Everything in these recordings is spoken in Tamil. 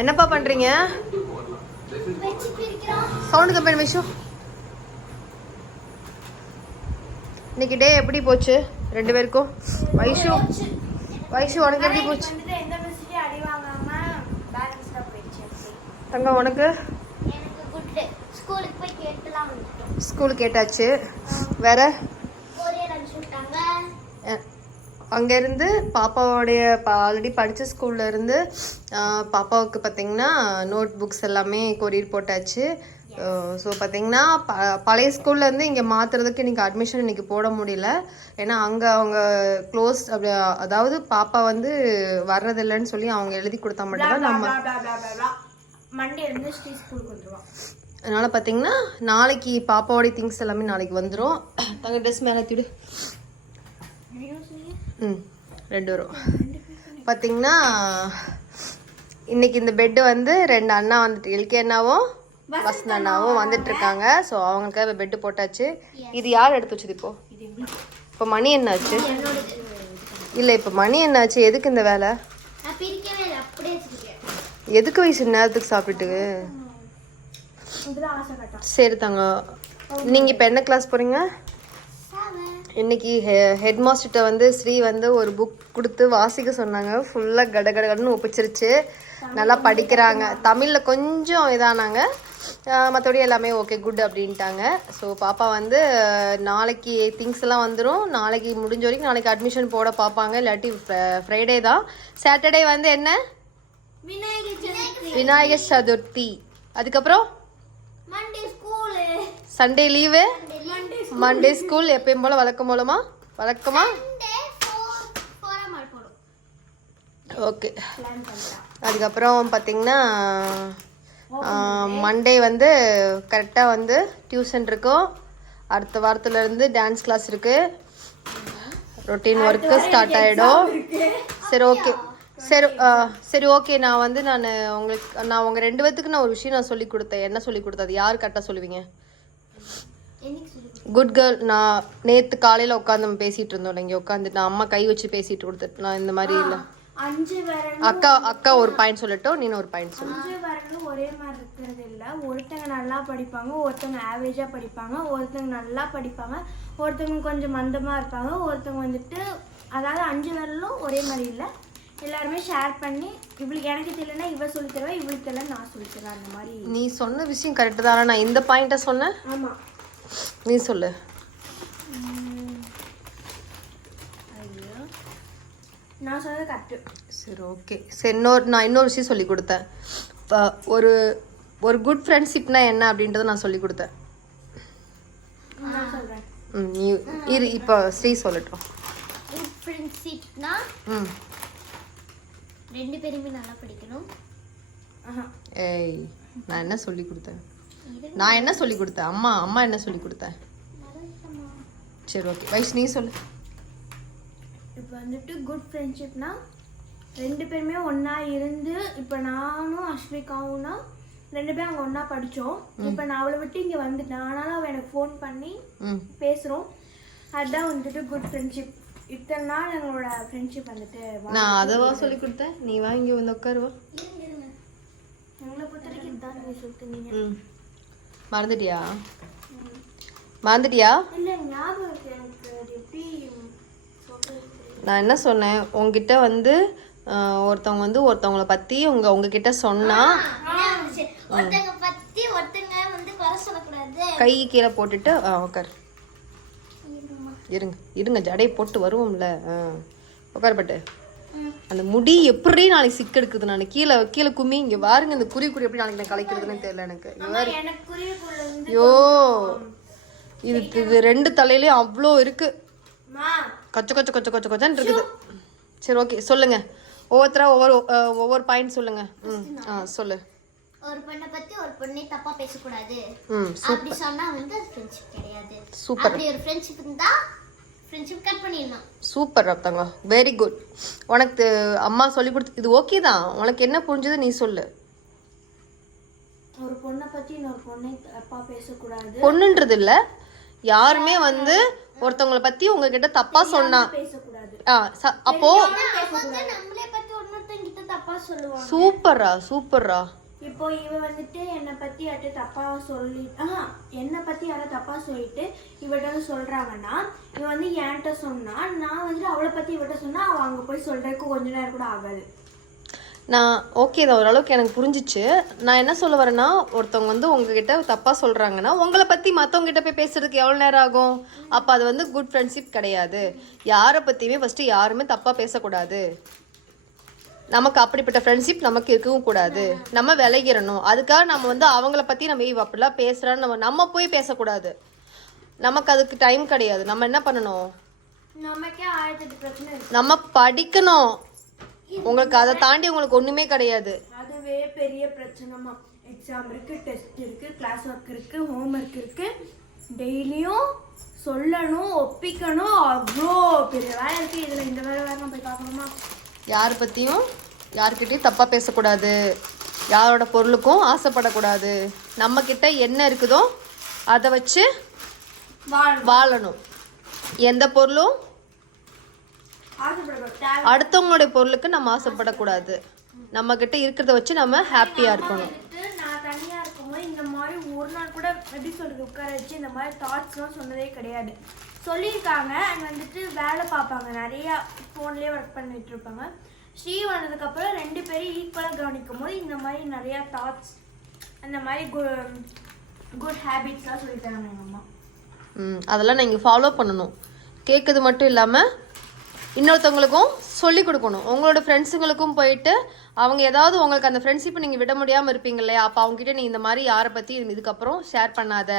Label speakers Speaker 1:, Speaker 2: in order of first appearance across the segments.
Speaker 1: என்னப்பா பண்றீங்க? சவுண்டு கம்பெனி விஷயம் இன்னைக்கு டே எப்படி போச்சு? ரெண்டு பேருக்கும்? வைஷு வைஷு உனக்கு எப்படி போச்சு?
Speaker 2: வந்துட்டு எந்த மிஸ்டேக்கும் அடி வாங்காம பேலன்ஸ்டா போயிடுச்சு
Speaker 1: தங்க உனக்கு
Speaker 2: ஸ்கூலுக்கு
Speaker 1: கேட்டாச்சு. வேற? அங்கேருந்து பாப்பாவோடைய ஆல்ரெடி படித்த ஸ்கூல்ல இருந்து பாப்பாவுக்கு பார்த்தீங்கன்னா நோட் புக்ஸ் எல்லாமே கொரியர் போட்டாச்சு. ஸோ பார்த்தீங்கன்னா ப பழைய ஸ்கூல்லேருந்து இங்கே மாற்றுறதுக்கு இன்றைக்கி அட்மிஷன் இன்றைக்கி போட முடியல. ஏன்னா அங்கே அவங்க க்ளோஸ் அப்படி அதாவது பாப்பா வந்து வர்றதில்லைன்னு சொல்லி அவங்க எழுதி கொடுத்தா மட்டும்தான் நம்ம
Speaker 2: மண்டே இருந்து ஸ்ரீ ஸ்கூலுக்கு வந்துருவான்
Speaker 1: அதனால் பார்த்தீங்கன்னா நாளைக்கு பாப்பாவோடைய திங்ஸ் எல்லாமே நாளைக்கு வந்துடும் தங்க ட்ரெஸ் மேலே திடு ம். ரெண்டு வரும். பார்த்தீங்கன்னா இன்னைக்கு இந்த பெட்டு வந்து ரெண்டு அண்ணா வந்துட்டு எல்கே அண்ணாவும் வசந்த அண்ணாவும் வந்துட்டு இருக்காங்க ஸோ அவங்களுக்காக பெட்டு போட்டாச்சு. இது யார் எடுத்து வச்சது இப்போ? இப்போ மணி என்னாச்சு இல்லை இப்போ மணி என்னாச்சு எதுக்கு இந்த வேலை? எதுக்கு வயசு நேரத்துக்கு
Speaker 2: கட்டம்
Speaker 1: சரி தாங்க நீங்கள் இப்போ என்ன கிளாஸ் போகிறீங்க இன்னைக்கு ஹெட் மாஸ்டர்கிட்ட வந்து ஸ்ரீ வந்து ஒரு புக் கொடுத்து வாசிக்க சொன்னாங்க. ஃபுல்லாக கட கட கடன்னு ஒப்பிச்சிருச்சு. நல்லா படிக்கிறாங்க. தமிழில் கொஞ்சம் இதானாங்க. மற்றபடி எல்லாமே ஓகே குட் அப்படின்ட்டாங்க. ஸோ பாப்பா வந்து நாளைக்கு திங்ஸ் எல்லாம் வந்துடும் நாளைக்கு முடிஞ்ச வரைக்கும் நாளைக்கு அட்மிஷன் போட பார்ப்பாங்க இல்லாட்டி ஃப்ரைடே தான். சாட்டர்டே வந்து என்ன?
Speaker 2: விநாயகர் சதுர்த்தி.
Speaker 1: அதுக்கப்புறம்? சண்டே லீவு
Speaker 2: மண்டே
Speaker 1: ஸ்கூல் எப்பயும் போல வழக்கம் மூலமா? வழக்கமா? ஓகே அதுக்கப்புறம் பார்த்தீங்கன்னா மண்டே வந்து கரெக்டாக வந்து டியூஷன் இருக்கும். அடுத்த வாரத்துல இருந்து டான்ஸ் கிளாஸ் இருக்கு. ரொட்டீன் ஒர்க்கு ஸ்டார்ட் ஆகிடும் சரி ஓகே சரி சரி ஓகே நான் வந்து நான் உங்களுக்கு நான் உங்கள் ரெண்டு பேத்துக்கு நான் ஒரு விஷயம் நான் சொல்லி கொடுத்தேன். என்ன சொல்லி கொடுத்தேன் அது யார் கரெக்டாக சொல்லுவீங்க? குட் கேர்ள் நான் நேற்று காலையில் உட்காந்து நம்ம பேசிகிட்டு இருந்தோம். இங்கே உட்காந்து நான் அம்மா கை வச்சு பேசிட்டு கொடுத்துட்டு நான் இந்த மாதிரி இல்லை. அக்கா அக்கா ஒரு பாயிண்ட் சொல்லட்டும் நீ ஒரு பாயிண்ட் சொல்லு.
Speaker 2: அஞ்சு வரணும் ஒரே மாதிரி இருக்கிறது இல்லை. ஒருத்தங்க நல்லா படிப்பாங்க ஒருத்தங்க ஆவரேஜாக படிப்பாங்க ஒருத்தங்க நல்லா படிப்பாங்க ஒருத்தவங்க கொஞ்சம் மந்தமாக இருப்பாங்க ஒருத்தவங்க வந்துட்டு அதாவது அஞ்சு வரலும் ஒரே மாதிரி இல்லை. எல்லாருமே ஷேர் பண்ணி இவளுக்கு எனக்கு தெரியலனா இவ சொல்லி தருவா இவளுக்கு தெரியல நான் சொல்லி தருவேன் அந்த மாதிரி.
Speaker 1: நீ சொன்ன விஷயம் கரெக்டு தான். நான் இந்த பாயிண்ட்டை சொன்னேன்.
Speaker 2: ஆமாம்
Speaker 1: நீ சொல்லு.
Speaker 2: நான் சொன்னது கரெக்டு
Speaker 1: சரி ஓகே சரி இன்னொரு நான் இன்னொரு விஷயம் சொல்லி கொடுத்தேன். ஒரு ஒரு குட் ஃப்ரெண்ட்ஷிப்னா என்ன அப்படின்றத நான் சொல்லி கொடுத்தேன். ம் நீ இரு இப்போ ஸ்ரீ சொல்லட்டும்.
Speaker 2: ஃப்ரெண்ட்ஷிப்னா
Speaker 1: ம்.
Speaker 2: ரெண்டு பேருமே நல்லா படிக்கணும்.
Speaker 1: ஏய் நான் என்ன சொல்லி கொடுத்தேன்? நான் என்ன சொல்லி கொடுத்தேன்? அம்மா அம்மா என்ன சொல்லி கொடுத்தேன்? சரி ஓகே வைஷ் நீ சொல்லு.
Speaker 2: இப்போ வந்துட்டு குட் ஃப்ரெண்ட்ஷிப்னா ரெண்டு பேருமே ஒன்றா இருந்து இப்போ நானும் அஸ்விகாவும்னா ரெண்டு பேரும் அங்கே ஒன்றா படித்தோம் இப்போ நான் அவளை விட்டு இங்கே வந்துட்டேன். ஆனாலும் அவள் எனக்கு ஃபோன் பண்ணி பேசுகிறோம் அதுதான் வந்துட்டு குட் ஃப்ரெண்ட்ஷிப் இத்தனை நாள் எங்களோட ஃப்ரெண்ட்ஷிப் வந்துட்டு
Speaker 1: நான் அதவா சொல்லி கொடுத்தேன்? நீ வாங்கி வந்து உட்காருவா
Speaker 2: எங்களை பொறுத்த வரைக்கும் இதுதான் நீங்கள் சொல்லிட்டீங்க
Speaker 1: ம். மறந்துட்டியா? மறந்துட்டியா? நான் என்ன சொன்னேன்? உங்ககிட்ட வந்து ஒருத்தவங்க வந்து ஒருத்தவங்கள பற்றி உங்க உங்ககிட்ட சொன்னா
Speaker 2: ஒருத்தங்க பற்றி ஒருத்தங்க வந்து குறை சொல்லக்கூடாது.
Speaker 1: கை கீழே போட்டுட்டு ஆ, உட்கார் இருங்க இருங்க ஜடை போட்டு வருவோம்ல ஆ. உட்கார் பட்டு. அந்த முடி எப்படி நாளைக்கு சிக்கெடுக்குது நான் கீழே கீழே கும்மி இங்க பாருங்க இந்த குறி குறி எப்படி நாளைக்கு நான் கலைக்கிறதுன்னு தெரியல எனக்கு. ஐயோ இது இது ரெண்டு தலையிலயும் அவ்வளோ இருக்கு. கொச்ச கொச்ச கொச்ச கொச்ச கொச்சன்னு இருக்குது. சரி ஓகே சொல்லுங்க. ஒவ்வொருத்தரா ஒவ்வொரு ஒவ்வொரு பாயிண்ட் சொல்லுங்க. ம் ஆ சொல்லு.
Speaker 2: ஒரு பொண்ணை பத்தி ஒரு பொண்ணை தப்பா பேசக்கூடாது.
Speaker 1: ம்
Speaker 2: அப்படி சொன்னா வந்து ஃப்ரெண்ட்ஷிப் கிடையாது.
Speaker 1: சூப்பர்.
Speaker 2: அப்படி ஒரு ஃப்ரெண்ட்ஷிப் இருந்தா
Speaker 1: சூப்பர் ரத்தங்க. வெரி குட் உனக்கு அம்மா சொல்லி கொடுத்து இது ஓகே தான். உனக்கு என்ன புரிஞ்சது நீ சொல்லு.
Speaker 2: ஒரு பொண்ணை பத்தி இன்னொரு பொண்ணை தப்பா பேசக்கூடாது.
Speaker 1: பொண்ணுன்றது இல்ல. யாருமே வந்து ஒருத்தவங்கள பத்தி உங்ககிட்ட தப்பா சொன்னா
Speaker 2: பேசக்கூடாது.
Speaker 1: ஆ, ச- அப்போ
Speaker 3: நம்மளே பத்தி ஒன்னொருத்தங்கிட்ட தப்பா சொல்லுவாங்க.
Speaker 1: சூப்பர்ரா சூப்பர்ரா
Speaker 2: இப்போ இவ வந்துட்டு என்னை பத்தி யார்கிட்ட தப்பா சொல்லி ஆஹா என்னை பத்தி யாரோ தப்பா சொல்லிட்டு இவட்ட வந்து சொல்றாங்கன்னா இவ வந்து என்கிட்ட சொன்னா நான் வந்துட்டு அவளை பத்தி இவட்ட சொன்னா அவ அங்க போய் சொல்றதுக்கு கொஞ்ச நேரம் கூட ஆகாது.
Speaker 1: நான் ஓகே தான் ஓரளவுக்கு எனக்கு புரிஞ்சிச்சு. நான் என்ன சொல்ல வரேன்னா ஒருத்தவங்க வந்து உங்ககிட்ட தப்பாக சொல்கிறாங்கன்னா உங்களை பற்றி மற்றவங்ககிட்ட போய் பேசுறதுக்கு எவ்வளோ நேரம் ஆகும்? அப்போ அது வந்து குட் ஃப்ரெண்ட்ஷிப் கிடையாது. யாரை பற்றியுமே ஃபஸ்ட்டு யாருமே தப்பாக பேசக்கூடாது. நமக்கு அப்படிப்பட்ட ஃப்ரெண்ட்ஷிப் நமக்கு இருக்கவும் கூடாது. நம்ம விலகிடணும். அதுக்காக நம்ம வந்து அவங்கள பத்தி நம்ம இவ அப்படிலாம் பேசுறான்னு நம்ம நம்ம போய் பேசக்கூடாது. நமக்கு அதுக்கு டைம் கிடையாது. நம்ம என்ன பண்ணணும்? நம்ம படிக்கணும். உங்களுக்கு அதை தாண்டி உங்களுக்கு ஒண்ணுமே கிடையாது.
Speaker 2: அதுவே பெரிய பிரச்சனைமா எக்ஸாம் இருக்கு டெஸ்ட் இருக்கு கிளாஸ் ஒர்க் இருக்கு ஹோம் ஒர்க் இருக்கு. டெய்லியும் சொல்லணும் ஒப்பிக்கணும். அவ்வளோ பெரிய வேலை இருக்கு. இதுல இந்த வேலை வேற போய் பார்க்கணுமா?
Speaker 1: யார் பற்றியும் யார்கிட்டயும் தப்பாக பேசக்கூடாது. யாரோட பொருளுக்கும் ஆசைப்படக்கூடாது. நம்மக்கிட்ட என்ன இருக்குதோ அதை வச்சு
Speaker 2: வாழ்
Speaker 1: வாழணும். எந்த பொருளும் அடுத்தவங்களுடைய பொருளுக்கு நம்ம ஆசைப்படக்கூடாது. நம்மக்கிட்ட இருக்கிறத வச்சு நம்ம ஹாப்பியாக இருக்கணும்.
Speaker 2: வந்துட்டு நான் தனியா இருக்கும்போது இந்த மாதிரி ஒரு நாள் கூட எப்படி சொல்றது உட்கார வச்சு இந்த மாதிரி தாட்ஸ்லாம் சொன்னதே கிடையாது. சொல்லியிருக்காங்க. அண்ட் வந்துட்டு வேலை பார்ப்பாங்க. நிறையா ஃபோன்லேயே ஒர்க் பண்ணிட்டு இருப்பாங்க. ஸ்ரீ வந்ததுக்கப்புறம் ரெண்டு பேரும் ஈக்குவலாக கவனிக்கும் போது இந்த மாதிரி நிறையா தாட்ஸ் அந்த மாதிரி குட் ஹேபிட்ஸ்லாம் சொல்லித்தராங்க எங்கள் அம்மா.
Speaker 1: ம் அதெல்லாம் நீங்கள் ஃபாலோ பண்ணணும். கேட்குறது மட்டும் இல்லாமல் இன்னொருத்தவங்களுக்கும் சொல்லி கொடுக்கணும். உங்களோட ஃப்ரெண்ட்ஸுங்களுக்கும் போயிட்டு அவங்க ஏதாவது உங்களுக்கு அந்த ஃப்ரெண்ட்ஷிப்பை நீங்கள் விட முடியாமல் இருப்பீங்க இல்லையா? அப்போ அவங்ககிட்ட நீ இந்த மாதிரி யாரை பற்றி இதுக்கப்புறம் ஷேர் பண்ணாத.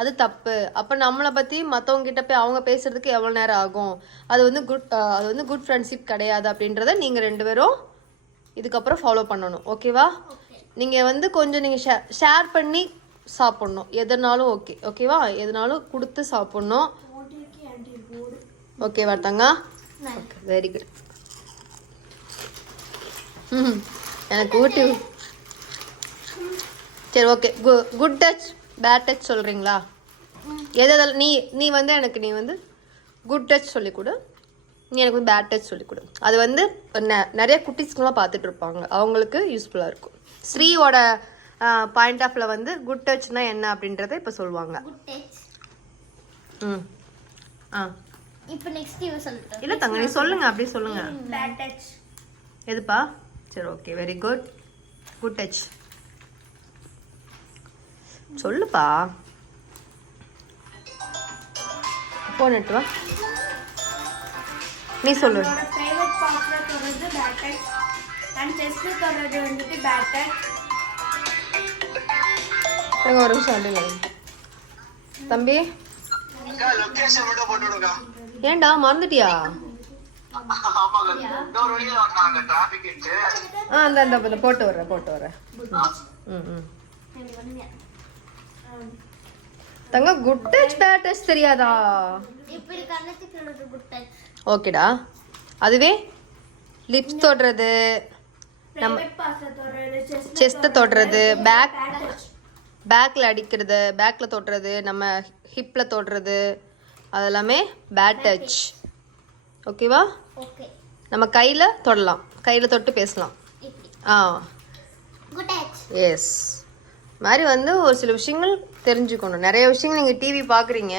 Speaker 1: அது தப்பு. அப்போ நம்மளை பற்றி மற்றவங்க கிட்ட போய் அவங்க பேசுறதுக்கு எவ்வளோ நேரம் ஆகும்? அது வந்து குட் அது வந்து குட் ஃப்ரெண்ட்ஷிப் கிடையாது அப்படின்றத நீங்கள் ரெண்டு பேரும் இதுக்கப்புறம் ஃபாலோ பண்ணணும். ஓகேவா நீங்கள் வந்து கொஞ்சம் நீங்கள் ஷே ஷேர் பண்ணி சாப்பிட்ணும். எதுனாலும் ஓகே ஓகேவா எதுனாலும் கொடுத்து சாப்பிட்ணும். ஓகேவா தங்கா ஓகே வெரி குட் ம் எனக்கு ஊட்டி சரி okay good touch bad touch சொல்கிறீங்களா எது எதெல்லாம் நீ நீ வந்து எனக்கு நீ வந்து குட் டச் சொல்லிக் கொடு. நீ எனக்கு வந்து பேட் டச் சொல்லிக் கொடு. அது வந்து நிறைய குட்டீஸ்க்குலாம் பார்த்துட்டு இருப்பாங்க. அவங்களுக்கு யூஸ்ஃபுல்லாக இருக்கும். ஸ்ரீயோட பாயிண்ட் ஆஃப்ல வந்து குட் டச்னா என்ன அப்படின்றத இப்போ சொல்லுவாங்க
Speaker 3: குட் டச்
Speaker 1: ம். ஆ.
Speaker 3: இப்போ நெக்ஸ்ட் இவ சொல்லிட்டோம்.
Speaker 1: இல்லை தங்க நீ சொல்லுங்க அப்படியே சொல்லுங்க.
Speaker 2: பேட் டச்
Speaker 1: எதுப்பா? சரி okay very good good touch சொல்லுப்பா. போனட்டு வா. நீ சொல்லு.
Speaker 2: ப்ரைவேட் பார்ட்ஸில் தொடர்றது பேட் டச் அண்ட் செஸ்ட்டில் தொடர்றது வந்துட்டு பேட் டச்
Speaker 1: தங்க ஒரு நிமிஷம் தம்பி.
Speaker 4: லொகேஷன் மட்டும் போட்டு விடுங்க
Speaker 1: ஏன்டா மறந்துட்டியா? ஆ அந்த அந்த போட்டு வர்றேன் போட்டு வர்றேன் ம் ம். தங்க குட் டச் பேட் டச் தெரியாதா? ஓகேடா. அதுவே லிப்ஸ் தொடுறது
Speaker 2: செஸ்ட்
Speaker 1: செஸ்ட்டை தொடுறது பேக் பேக்கில் அடிக்கிறது பேக்கில் தொடுறது நம்ம ஹிப்பில் தொடுறது அதெல்லாமே பேட் டச் ஓகேவா
Speaker 3: ஓகே
Speaker 1: நம்ம கையில் தொடலாம். கையில் தொட்டு பேசலாம். ஆ.
Speaker 3: குட் டச்
Speaker 1: எஸ் மாதிரி வந்து ஒரு சில விஷயங்கள் தெரிஞ்சுக்கணும். நிறைய விஷயங்கள் நீங்கள் டிவி பார்க்குறீங்க.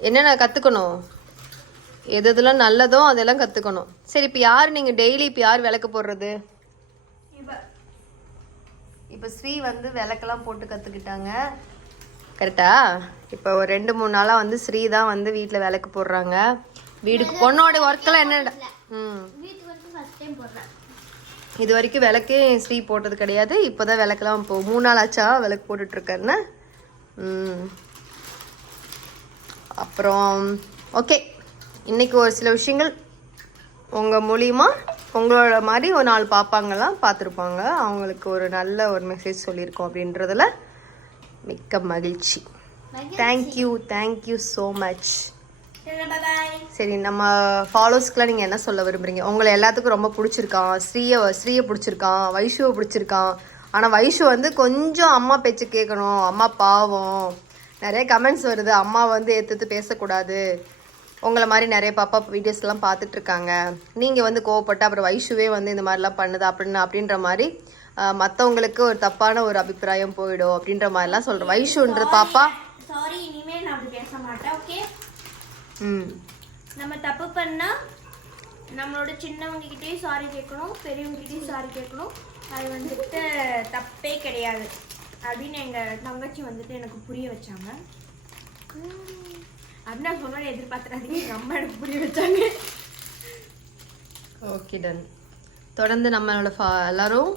Speaker 1: என்னென்ன கற்றுக்கணும் எது எதெல்லாம் நல்லதோ அதெல்லாம் கற்றுக்கணும் சரி இப்போ யார் நீங்கள் டெய்லி இப்போ யார் விளக்கு போடுறது? இப்போ ஸ்ரீ வந்து விளக்கெல்லாம் போட்டு கற்றுக்கிட்டாங்க கரெக்டா? இப்போ ஒரு ரெண்டு மூணு நாளாக வந்து ஸ்ரீ தான் வந்து வீட்டில் விளக்கு போடுறாங்க. வீடுக்கு பொண்ணோட ஒர்க்கெல்லாம் என்ன ம். இது வரைக்கும் விளக்கே ஸ்ரீ போட்டது கிடையாது. இப்போதான் விளக்கெல்லாம் இப்போ மூணு நாள் ஆச்சா விளக்கு போட்டுட்டு இருக்காருன்னு ம். அப்புறம் ஓகே இன்னைக்கு ஒரு சில விஷயங்கள் உங்கள் மூலியமா உங்களோட மாதிரி ஒரு நாலு பாப்பாங்கெல்லாம் பார்த்துருப்பாங்க. அவங்களுக்கு ஒரு நல்ல ஒரு மெசேஜ் சொல்லியிருக்கோம் அப்படின்றதுல. மிக்க மகிழ்ச்சி. தேங்க்யூ தேங்க்யூ ஸோ மச்
Speaker 2: சரி
Speaker 1: நம்ம ஃபாலோஸ்க்குலாம் நீங்கள் என்ன சொல்ல விரும்புறீங்க? உங்களை எல்லாத்துக்கும் ரொம்ப பிடிச்சிருக்கான். ஸ்ரீயை ஸ்ரீயை பிடிச்சிருக்கான். வைஷுவை பிடிச்சிருக்கான். ஆனால் வைஷு வந்து கொஞ்சம் அம்மா பேச்சு கேட்கணும் அம்மா பாவம். நிறைய கமெண்ட்ஸ் வருது. அம்மா வந்து ஏற்றுத்து பேசக்கூடாது. உங்களை மாதிரி நிறைய பாப்பா வீடியோஸ்லாம் பார்த்துட்டு இருக்காங்க. நீங்கள் வந்து கோவப்பட்டு அப்புறம் வைஷுவே வந்து இந்த மாதிரிலாம் பண்ணுது அப்படின்னு அப்படின்ற மாதிரி மற்றவங்களுக்கு ஒரு தப்பான ஒரு அபிப்பிராயம் போயிடும் அப்படின்ற மாதிரிலாம் சொல்கிறேன் வைஷுன்ற பாப்பா?
Speaker 2: சாரி இனிமே நான் அப்படி பேச மாட்டேன் ஓகே
Speaker 1: ம்.
Speaker 2: நம்ம தப்பு பண்ணா நம்மளோட சின்னவங்க கிட்டயும் சாரி கேட்கணும் பெரியவங்க கிட்டயும் சாரி கேட்கணும். அது வந்துட்டு தப்பே கிடையாது. அப்படின்னு எங்க தங்கச்சி வந்துட்டு எனக்கு புரிய வச்சாங்க. அப்படின்னு சொன்ன எதிர்பார்த்துறாதீங்க எங்க அம்மா எனக்கு புரிய வச்சாங்க.
Speaker 1: ஓகே டன் தொடர்ந்து நம்மளோட ஃபா எல்லாரும்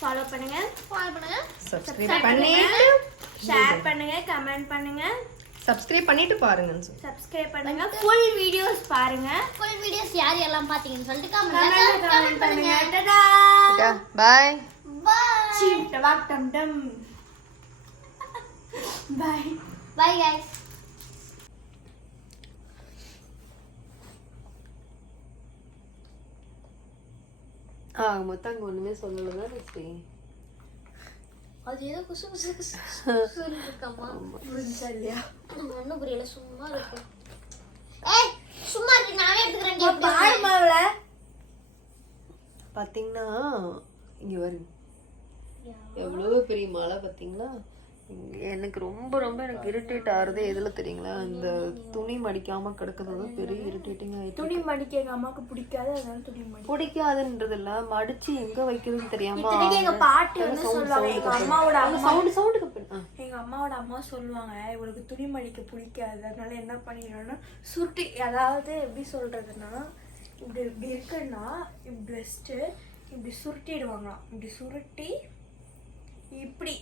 Speaker 2: ஃபாலோ பண்ணுங்க
Speaker 3: ஃபாலோ பண்ணுங்க
Speaker 1: சப்ஸ்கிரைப் பண்ணி
Speaker 2: ஷேர் பண்ணுங்க கமெண்ட் பண்ணுங்க
Speaker 1: சப்ஸ்கிரைப் பண்ணிட்டு பாருங்க
Speaker 2: சப்ஸ்கிரைப் பண்ணுங்க ஃபுல் வீடியோஸ் பாருங்க
Speaker 3: ஃபுல் வீடியோஸ் யார் எல்லாம் பாத்தீங்கன்னு சொல்லிட்டு
Speaker 2: கமெண்ட்
Speaker 3: கமெண்ட்
Speaker 2: கமெண்ட் பண்ணுங்க டடா
Speaker 1: பாய்
Speaker 3: பாய்
Speaker 2: சீம் டவாக் டம் டம் பை
Speaker 3: பாய் गाइस
Speaker 1: ஆ மொத்தம் அங்கே ஒன்றுமே சொல்லலை தான்
Speaker 3: அது ஏதோ குசு குசு குசு குசுன்னு இருக்கம்மா
Speaker 2: புரிஞ்சா இல்லையா?
Speaker 3: ஒன்றும் புரியல சும்மா இருக்கு ஏய் சும்மா இரு நானே எடுத்துக்கிறேன் எப்படி?
Speaker 2: பாருமாவில
Speaker 1: பார்த்தீங்கன்னா இங்கே வருங்க எவ்வளோ பெரிய மழை பார்த்தீங்களா எனக்கு ரொம்ப ரொம்ப எனக்கு இரிட்டேட் ஆகுறது எதில் தெரியுங்களா? இந்த துணி மடிக்காமல் கிடக்கிறது பெரிய இரிட்டேட்டிங் ஆகிட்டு
Speaker 2: துணி மடிக்க எங்க அம்மாக்கு பிடிக்காது அதனால துணி மடி.
Speaker 1: பிடிக்காதுன்றது இல்ல மடிச்சு எங்க வைக்கிறதுன்னு தெரியாம
Speaker 2: இத்தனைக்கு எங்க பாட்டி வந்து சொல்லுவாங்க எங்க அம்மாவோட அம்மா
Speaker 1: சவுண்டு சவுண்டுக்கு பின் ஆ.
Speaker 2: எங்க அம்மாவோட அம்மா சொல்லுவாங்க இவளுக்கு துணி மடிக்க பிடிக்காது அதனால என்ன பண்ணிடணும்னா சுருட்டி அதாவது எப்படி சொல்றதுன்னா இப்படி இப்படி இருக்குன்னா இப்படி வச்சுட்டு இப்படி சுருட்டிடுவாங்களாம். இப்படி சுருட்டி இப்படி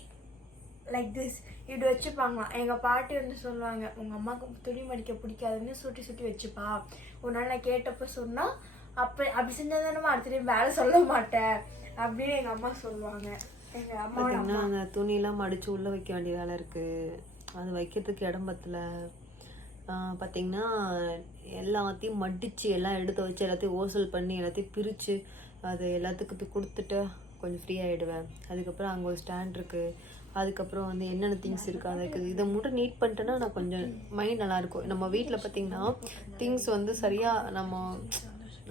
Speaker 2: லைக் திஸ் இப்படி வச்சுப்பாங்களாம். எங்க பாட்டி வந்து சொல்லுவாங்க உங்க அம்மாவுக்கு துணி மடிக்க பிடிக்காதுன்னு சுருட்டி சுருட்டி வச்சுப்பா. ஒரு நாள் நான் கேட்டப்ப சொன்னா அப்ப அப்படி செஞ்சா தானே அடுத்த டைம் வேலை சொல்ல மாட்டேன். அப்படின்னு எங்க அம்மா சொல்லுவாங்க. எங்க அம்மாவோட
Speaker 1: அந்த துணியெல்லாம் மடிச்சு உள்ள வைக்க வேண்டிய வேலை இருக்கு. அது வைக்கிறதுக்கு இடம் பத்தல. ஆஹ் பாத்தீங்கன்னா எல்லாத்தையும் மடிச்சு எல்லாம் எடுத்து வச்சு எல்லாத்தையும் ஓசல் பண்ணி எல்லாத்தையும் பிரிச்சு அது எல்லாத்துக்கும் போய் கொடுத்துட்டு கொஞ்சம் ஃப்ரீ ஆயிடுவேன். அதுக்கப்புறம் அங்கே ஒரு ஸ்டாண்ட் இருக்கு. அதுக்கப்புறம் வந்து என்னென்ன திங்ஸ் இருக்கு அதுக்கு இதை மட்டும் நீட் பண்ணிட்டேன்னா நான் கொஞ்சம் மைண்ட் நல்லாயிருக்கும் நம்ம வீட்டில் பார்த்தீங்கன்னா திங்ஸ் வந்து சரியாக நம்ம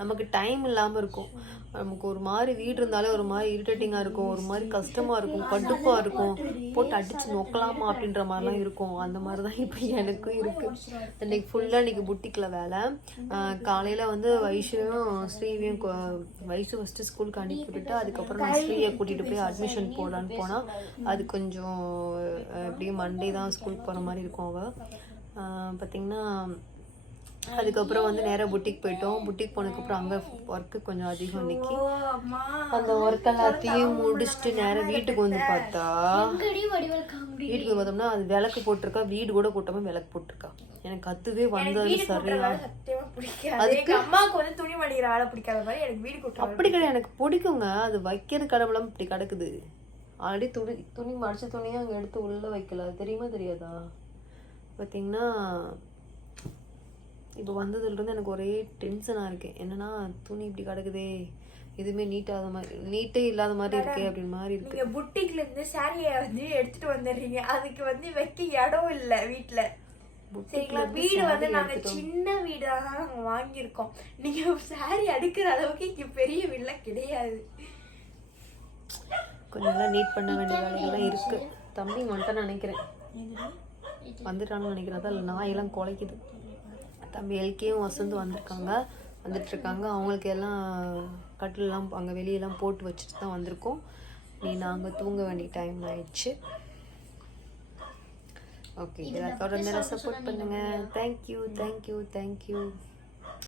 Speaker 1: நமக்கு டைம் இல்லாமல் இருக்கும். நமக்கு ஒரு மாதிரி வீடு இருந்தாலே ஒரு மாதிரி இரிட்டேட்டிங்காக இருக்கும். ஒரு மாதிரி கஷ்டமாக இருக்கும். கடுப்பாக இருக்கும். போட்டு அடித்து நோக்கலாமா அப்படின்ற மாதிரிலாம் இருக்கும். அந்த மாதிரி தான் இப்போ எனக்கும் இருக்குது இன்னைக்கு ஃபுல்லாக இன்றைக்கி புட்டிக்கில் வேலை. காலையில் வந்து வயசையும் ஸ்ரீவையும் வயசு வைஷு ஃபஸ்ட்டு ஸ்கூலுக்கு அனுப்பி விட்டுட்டு அதுக்கப்புறம் நான் ஸ்ரீயை கூட்டிகிட்டு போய் அட்மிஷன் போடலான்னு போனால் அது கொஞ்சம் எப்படியும் மண்டே தான் ஸ்கூலுக்கு போகிற மாதிரி இருக்கும் அவள் பார்த்திங்கன்னா அதுக்கப்புறம் வந்து நேராக புட்டிக் போயிட்டோம். புட்டிக் போனதுக்கப்புறம் அங்கே ஒர்க்கு கொஞ்சம் அதிகம் இன்னைக்கு. அந்த ஒர்க் எல்லாத்தையும் முடிச்சுட்டு நேராக வீட்டுக்கு வந்து பார்த்தா வீட்டுக்கு பார்த்தோம்னா அது விளக்கு போட்டிருக்கா வீடு கூட கூட்டாம விளக்கு போட்டிருக்கா. எனக்கு அதுவே வந்தது சரியா.
Speaker 2: எங்க அம்மாவுக்கு வந்து துணி மடிக்கிற வேலை பிடிக்காத மாதிரி எனக்கு வீடு கூட்டுற வேலை
Speaker 1: அப்படி கிடையாது. எனக்கு பிடிக்குங்க. அது வைக்கிறது கடவுளம் இப்படி கிடக்குது. ஆல்ரெடி துணி துணி மடிச்ச துணியை அங்கே எடுத்து உள்ள வைக்கல. தெரியுமா தெரியாதா? பார்த்தீங்கன்னா இப்போ வந்ததுலேருந்து எனக்கு ஒரே டென்ஷனாக இருக்கு. என்னன்னா துணி இப்படி கிடக்குதே எதுவுமே நீட்டாத மாதிரி நீட்டே இல்லாத மாதிரி இருக்கே அப்படின்னு மாதிரி இருக்கு.
Speaker 2: நீங்க புட்டிக்ல இருந்து சாரியை வந்து எடுத்துட்டு வந்துடுறீங்க. அதுக்கு வந்து வைக்க இடம் இல்ல வீட்ல. சரிங்களா? வீடு வந்து நாங்க சின்ன வீடா தான் நாங்க வாங்கியிருக்கோம். நீங்க சாரி அடுக்கிற அளவுக்கு இங்க பெரிய வீடுல கிடையாது.
Speaker 1: கொஞ்சம் நல்லா நீட் பண்ண வேண்டிய வேலைகள்லாம் இருக்கு. தம்பி வந்துட்டான்னு நினைக்கிறேன். வந்துட்டான்னு நினைக்கிறேன். அதான் நாயெல்லாம் குலைக்குது. தம்பி எல்கேயும் வசந்து வந்திருக்காங்க. வந்துட்டு இருக்காங்க அவங்களுக்கு எல்லாம் கட்டிலெல்லாம் அங்கே வெளியெல்லாம் போட்டு வச்சுட்டு தான் வந்திருக்கோம். நீ நாங்கள் தூங்க வேண்டிய டைம் ஆயிடுச்சு. ஓகே இதில் தொடர்ந்து சப்போர்ட் பண்ணுங்க. Thank you thank you thank you